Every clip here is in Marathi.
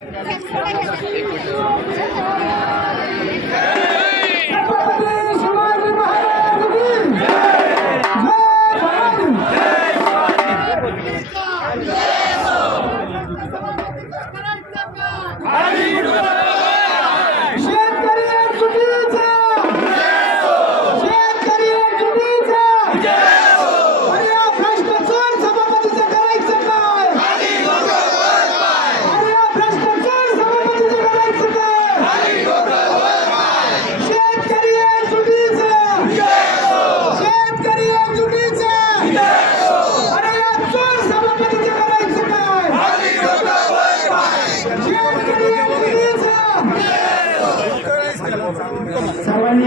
Hadi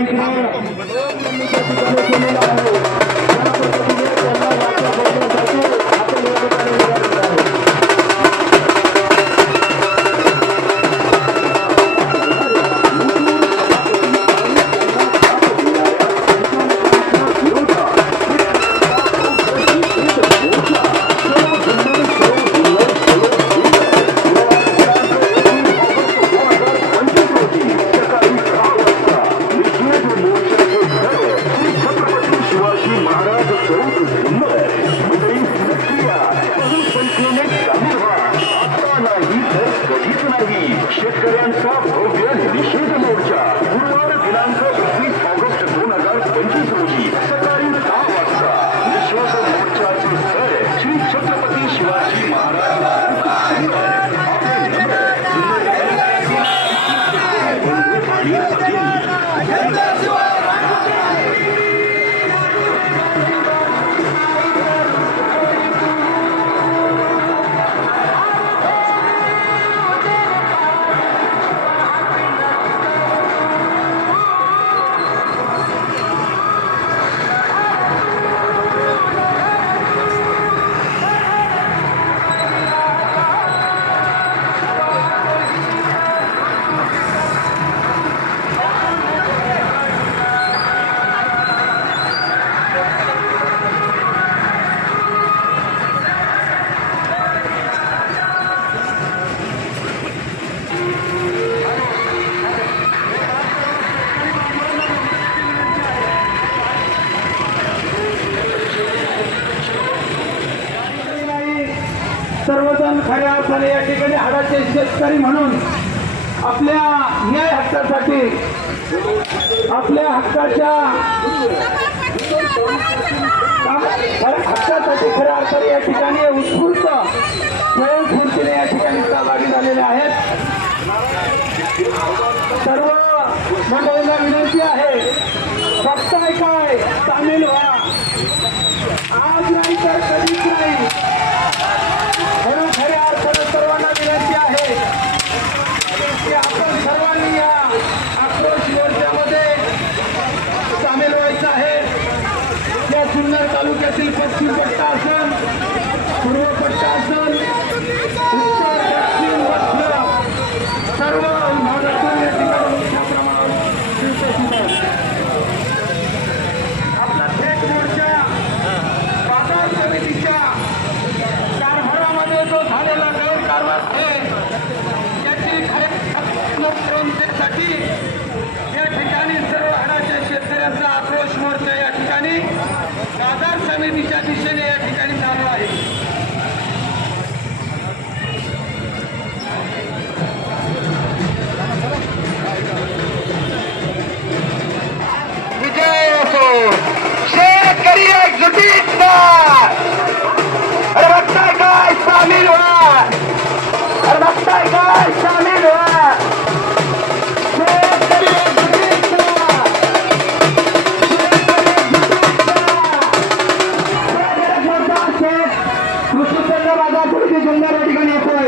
सर्वांनी शिवाजी no सर्वजण खऱ्या अर्थाने या ठिकाणी हाडाचे शेतकरी म्हणून आपल्या न्याय हक्कासाठी आपल्या हक्काच्या हक्कासाठी खऱ्या अर्थाने या ठिकाणी उत्स्फूर्त स्वयंस्फूर्तीने या ठिकाणी सहभागी झालेले आहेत. सर्व मंडळींना विनंती आहे बघताय काय सामील व्हा आज नाही तर कधीच नाही म्हणून खऱ्या अर्थानं सर्वांना विनंती आहे की आपण सर्वांनी या आक्रोश मोर्चामध्ये सामील व्हायचं आहे या जुन्नर पश्चिम पट्टा असेल पूर्व पट्टा असेल उत्तर पश्चिम मध्य सर्व भागातून या ठिकाणी मोठ्या प्रमाणावर उपस्थित आपला थेट मोर्चा बाजार समितीच्या कारभारामध्ये जो झालेला गैरकारभार आहे त्याची या ठिकाणी सर्व हाडाच्या शेतकऱ्यांचा आक्रोश मोर्चा या ठिकाणी दिशेने या ठिकाणी चालू आहे. मुस्लिम माझा पुढे जिल्हा या ठिकाणी येतोय.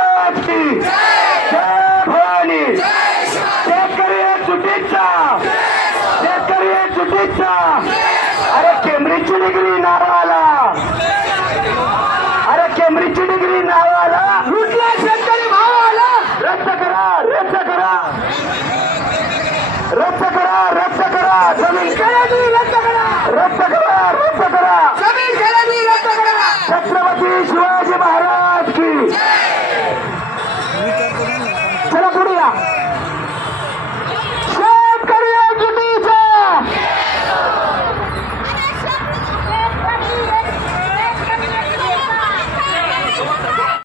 ಮಿಗಿಲಿ ನಾರಾಲ